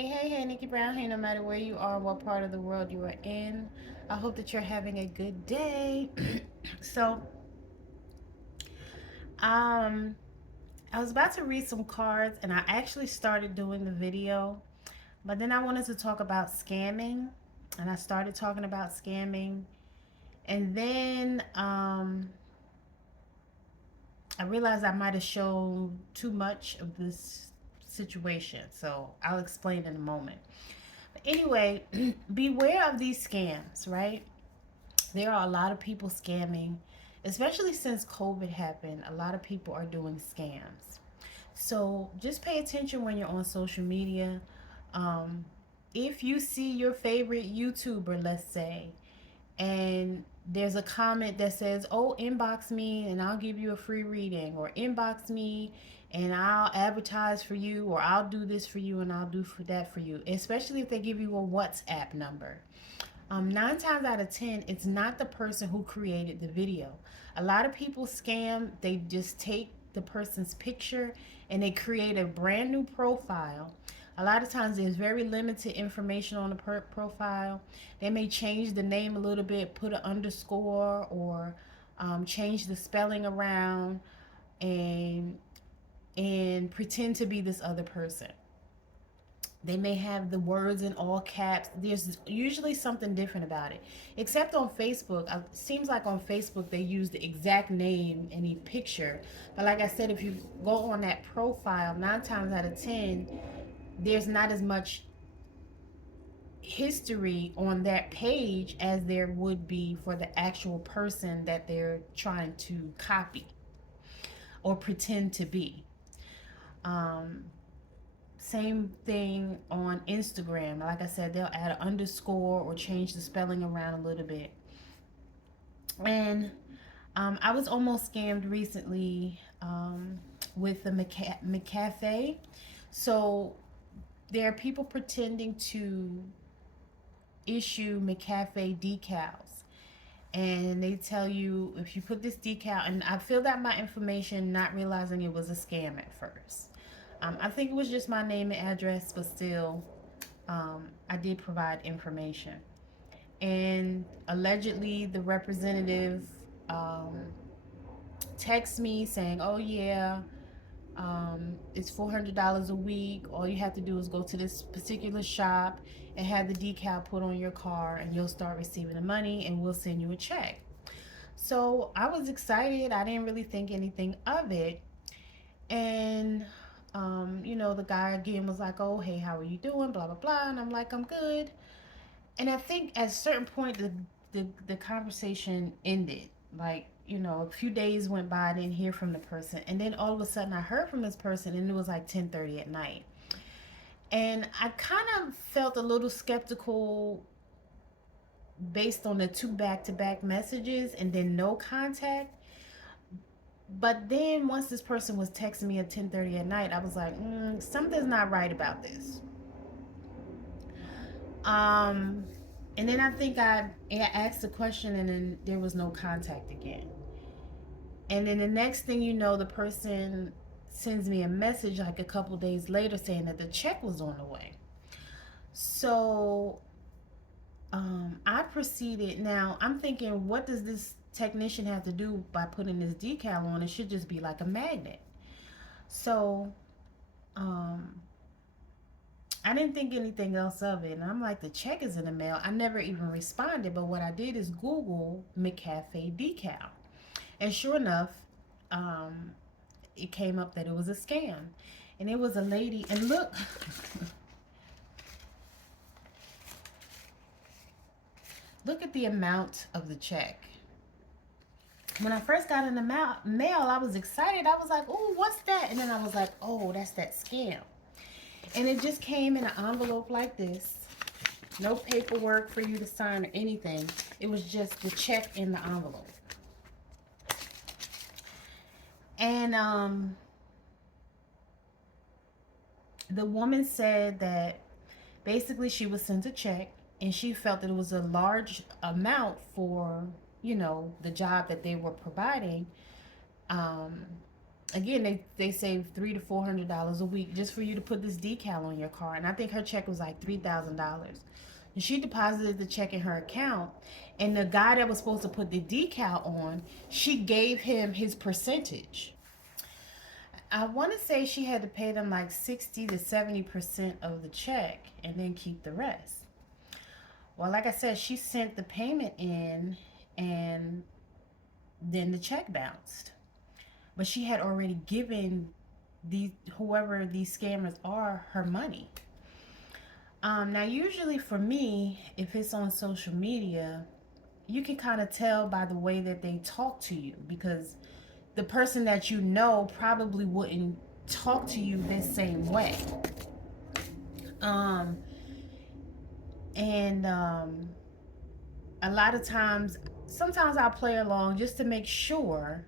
Hey, Nikki Brown here, no matter where you are, what part of the world you are in. I hope that you're having a good day. so, um, I was about to read some cards and I actually started doing the video, but then I wanted to talk about scamming and I started talking about scamming. And then I realized I might have shown too much of this situation, so I'll explain in a moment. But anyway, beware of these scams, right? There are a lot of people scamming, especially since COVID happened. A lot of people are doing scams. So just pay attention when you're on social media. Um, if you see your favorite YouTuber, let's say, and there's a comment that says, "Oh, inbox me and I'll give you a free reading," or "Inbox me and I'll advertise for you," or "I'll do this for you and I'll do for that for you," especially if they give you a WhatsApp number. 9 times out of 10, it's not the person who created the video. A lot of people scam, they just take the person's picture and they create a brand new profile. A lot of times there's very limited information on the profile. They may change the name a little bit, put an underscore, or change the spelling around and pretend to be this other person. They may have the words in all caps. There's usually something different about it. Except on Facebook. It seems like on Facebook they use the exact name and the picture. But like I said, if you go on that profile, 9 times out of 10, there's not as much history on that page as there would be for the actual person that they're trying to copy or pretend to be. Um, Same thing on Instagram. Like I said, they'll add an underscore or change the spelling around a little bit. And I was almost scammed recently with the McCafe. So there are people pretending to issue McCafe decals. And they tell you if you put this decal, and I filled out my information not realizing it was a scam at first. I think it was just my name and address, but still, I did provide information. And allegedly, the representative um, texted me saying, "Oh yeah, it's $400 a week. All you have to do is go to this particular shop and have the decal put on your car, and you'll start receiving the money, and we'll send you a check." So I was excited. I didn't really think anything of it. And the guy again was like, "Oh, hey, how are you doing? Blah blah blah." And I'm like, "I'm good." And I think at a certain point the conversation ended. Like, a few days went by, I didn't hear from the person. And then all of a sudden I heard from this person and it was like 10:30 at night. And I kind of felt a little skeptical based on the two back-to-back messages and then no contact. But then once this person was texting me at 10:30 at night, I was like, something's not right about this. Um, and then I think I asked the question, and then there was no contact again. And then the next thing you know, the person sends me a message like a couple days later saying that the check was on the way. So I proceeded. Now I'm thinking, what does this technician have to do by putting this decal on? It should just be like a magnet. So um, I didn't think anything else of it. And I'm like, the check is in the mail. I never even responded. But what I did is Google McCafe decal. And sure enough, um, it came up that it was a scam. And it was a lady. And look, look at the amount of the check. When I first got in the mail, I was excited. I was like, "Oh, what's that?" And then I was like, "Oh, that's that scam." And it just came in an envelope like this. No paperwork for you to sign or anything. It was just the check in the envelope. And the woman said that basically she was sent a check and she felt that it was a large amount for, the job that they were providing. Um, Again, they save $300 to $400 a week just for you to put this decal on your car. And I think her check was like $3,000. And she deposited the check in her account, and the guy that was supposed to put the decal on, she gave him his percentage. I want to say she had to pay them like 60 to 70% of the check and then keep the rest. Well, like I said, she sent the payment in, and then the check bounced. But she had already given these, whoever these scammers are, her money. Now, usually for me, if it's on social media, you can kind of tell by the way that they talk to you, because the person that you know probably wouldn't talk to you this same way. Um, and a lot of times, sometimes I'll play along just to make sure,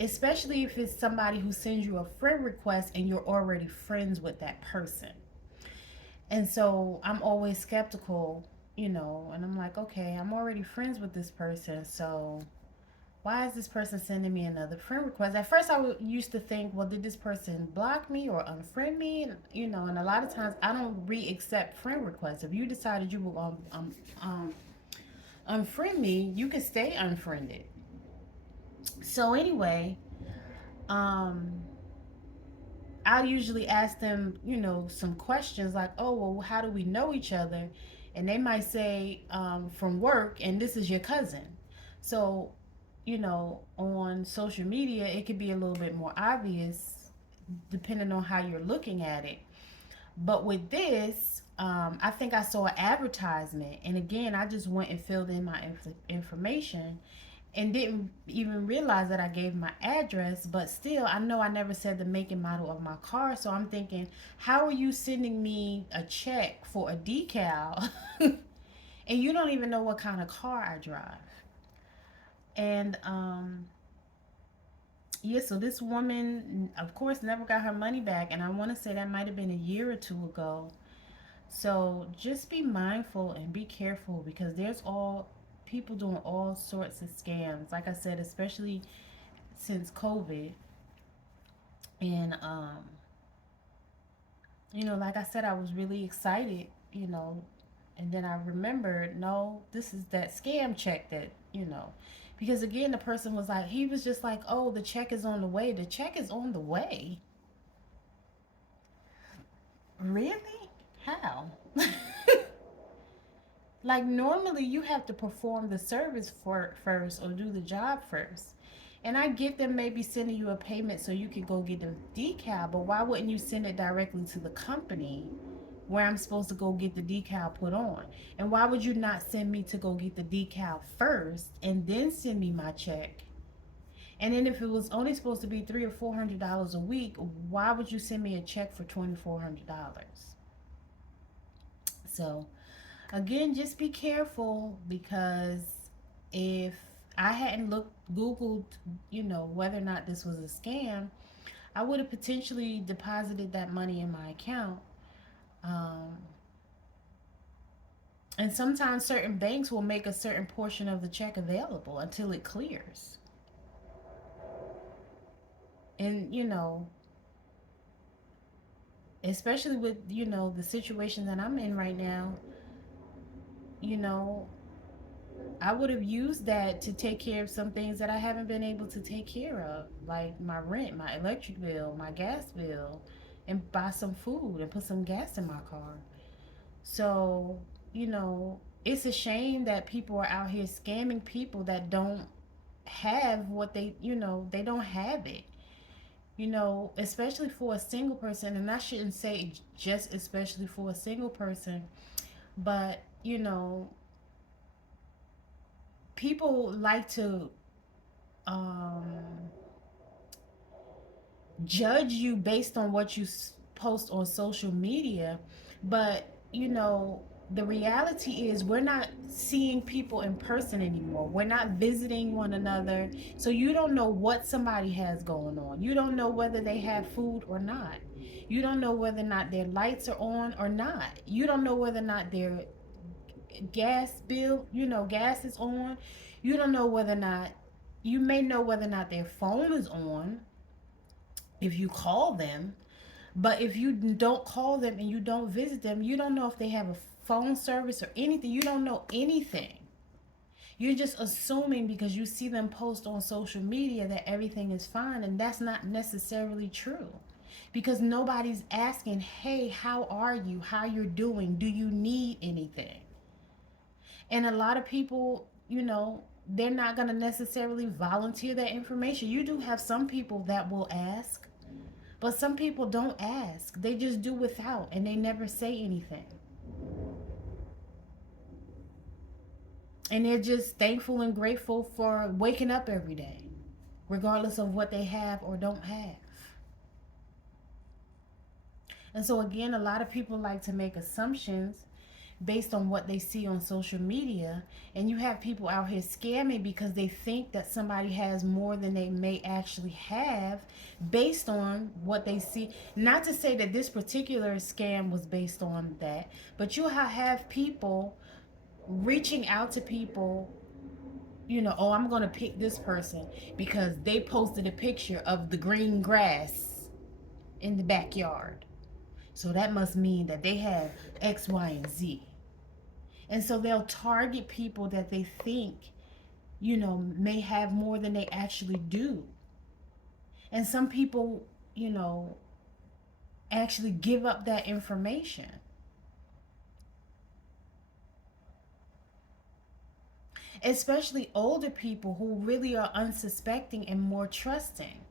especially if it's somebody who sends you a friend request and you're already friends with that person. And so I'm always skeptical, and I'm like, okay, I'm already friends with this person, so why is this person sending me another friend request? At first, used to think, well, did this person block me or unfriend me? And a lot of times I don't re-accept friend requests. If you decided you were going to unfriend me, you can stay unfriended. So anyway, um, I'll usually ask them, some questions like, oh, well, how do we know each other? And they might say, from work, and this is your cousin. So, on social media, it could be a little bit more obvious depending on how you're looking at it. But with this, I think I saw an advertisement. And again, I just went and filled in my information and didn't even realize that I gave my address. But still, I know I never said the make and model of my car. So I'm thinking, how are you sending me a check for a decal and you don't even know what kind of car I drive? And yeah, so this woman, of course, never got her money back. And I want to say that might have been a year or two ago. So just be mindful and be careful, because there's all people doing all sorts of scams. Like I said, especially since COVID. And like I said, I was really excited, and then I remembered, no, this is that scam check that. Because again, the person was like, he was just like, oh, the check is on the way. The check is on the way. Really? How? Like normally you have to perform the service for first or do the job first. And I get them maybe sending you a payment so you can go get the decal, but why wouldn't you send it directly to the company where I'm supposed to go get the decal put on? And why would you not send me to go get the decal first and then send me my check? And then if it was only supposed to be $300 or $400 a week, why would you send me a check for $2,400? So again, just be careful, because if I hadn't Googled, whether or not this was a scam, I would have potentially deposited that money in my account. Um, and sometimes certain banks will make a certain portion of the check available until it clears. And, especially with, the situation that I'm in right now, you know, I would have used that to take care of some things that I haven't been able to take care of, like my rent, my electric bill, my gas bill, and buy some food and put some gas in my car. So, it's a shame that people are out here scamming people that don't have what they don't have it. Especially for a single person, and I shouldn't say just especially for a single person, but, people like to um, judge you based on what you post on social media. But, the reality is we're not seeing people in person anymore. We're not visiting one another. So you don't know what somebody has going on. You don't know whether they have food or not. You don't know whether or not their lights are on or not. You don't know whether or not their gas is on. You don't know whether or not, you may know whether or not their phone is on. if you call them. But if you don't call them and you don't visit them, you don't know if they have a phone service or anything. You don't know anything. You're just assuming because you see them post on social media that everything is fine, and that's not necessarily true. Because nobody's asking, hey, how are you? How you're doing? Do you need anything? And a lot of people, they're not going to necessarily volunteer that information. You do have some people that will ask, but some people don't ask. They just do without and they never say anything. And they're just thankful and grateful for waking up every day, regardless of what they have or don't have. And so, again, a lot of people like to make assumptions based on what they see on social media. And you have people out here scamming because they think that somebody has more than they may actually have based on what they see. Not to say that this particular scam was based on that, but you'll have people reaching out to people, oh, I'm going to pick this person because they posted a picture of the green grass in the backyard. So that must mean that they have X, Y, and Z. And so they'll target people that they think, may have more than they actually do. And some people, actually give up that information. Especially older people who really are unsuspecting and more trusting.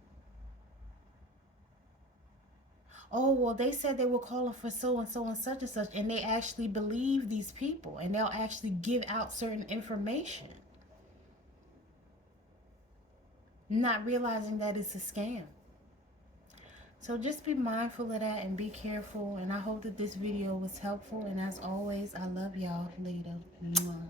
Oh, well, they said they were calling for so and so and such and such, and they actually believe these people and they'll actually give out certain information, not realizing that it's a scam. So just be mindful of that and be careful. And I hope that this video was helpful. And as always, I love y'all. Later. Mwah.